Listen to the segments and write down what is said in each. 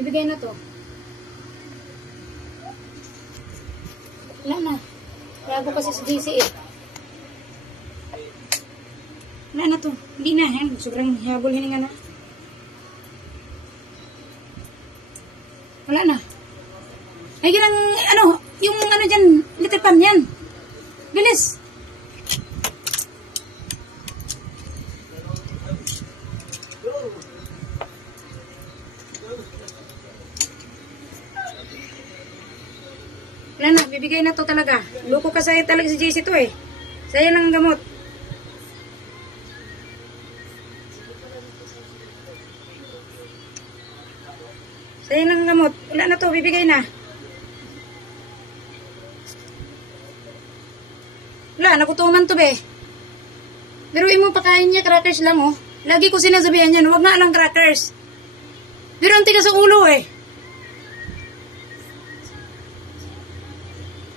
Ibigay na to. Wala na. Bago kasi sa JC eh. Wala na to. Hindi na. Yan. Sobrang habol hininga na. Wala na. Ay, ganang, yung dyan, little pan yan. Bilis. Wala na, bibigay na to talaga. Loko ka sa'yo talaga si JC to eh. Sa'yo ng gamot. Sa'yo ng gamot. Wala na to, bibigay na. Wala, nakutuman to be. Biruin mo pakain niya, crackers lang oh. Lagi ko sinasabihan yan, huwag nga lang crackers. Pero ang tigas sa ulo eh.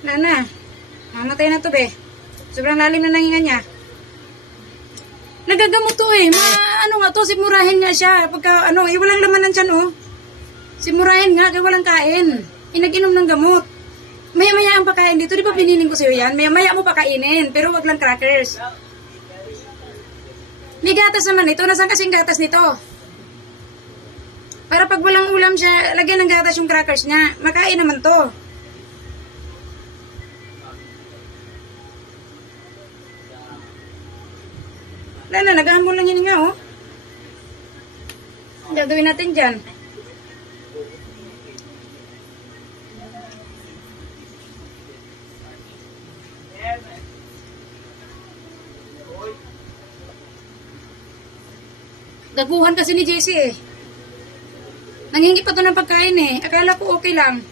Wala na. Mamatay na to be. Sobrang lalim na nanginga niya. Nagagamot to eh. Nga to, simurahin nga siya. Pagka walang laman ng tiyan oh. Simurahin nga, kaya walang kain. Inag-inom ng gamot. Maya-maya ang pakain dito. Di ba piniling ko sa'yo yan? Maya-maya mo pakainin. Pero wag lang crackers. May gatas naman ito. Nasaan kasing gatas nito? Para pag walang ulam siya, lagyan ng gatas yung crackers niya. Makain naman to. Wala na, nag-ahamon lang yun nga oh. Ang gagawin natin dyan. Daguhan kasi ni JC eh. Nangingi pa to ng pagkain eh. Akala ko okay lang.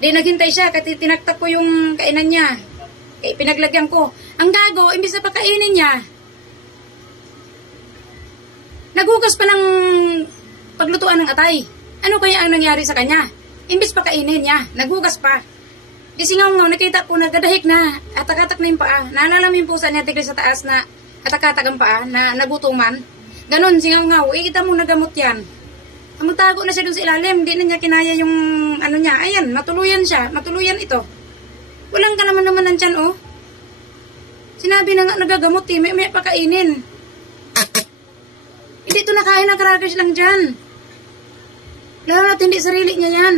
Di naghintay siya kasi tinaktak ko yung kainan niya. Eh, pinaglagyan ko. Ang gago, imbis na pagkainin niya, nagugas pa ng paglutuan ng atay. Ano kaya ang nangyari sa kanya? Imbis pagkainin niya, nagugas pa. Di singaw-ngaw, nakita ko nagdadahik na, atak-atak na yung paa. Naalala mo yung pusa niya, tigil sa taas na atak-atak ang paa, na nagutuman. Ganon, singaw-ngaw, ikita mo nagamot yan. Magtago na siya dun sa ilalim, hindi na niya kinaya yung niya. Ayan, matuluyan siya, matuluyan ito. Walang ka naman ng tiyan, oh. Sinabi na nga nagagamot, eh. May pakainin. Hindi ito nakain ng crackers lang dyan. Lalo na't hindi sarili niya yan.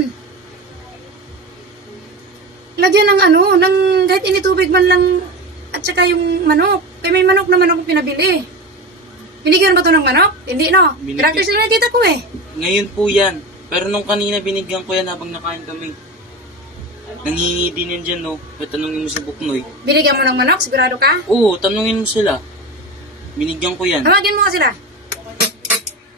Lagyan ng ng kahit initubig man lang at saka yung manok. Kaya may manok naman ako pinabili. Binigyan ba ito ng manok? Hindi, no? Crackers lang nakita ko, eh. Ngayon po yan. Pero nung kanina binigyan ko yan habang nakain kami. Nangingi din yan dyan, no? Kaya tanungin mo si Buknoy. Binigyan mo ng manok? Sigurado ka? Oo, tanungin mo sila. Binigyan ko yan. Tawagin mo nga sila.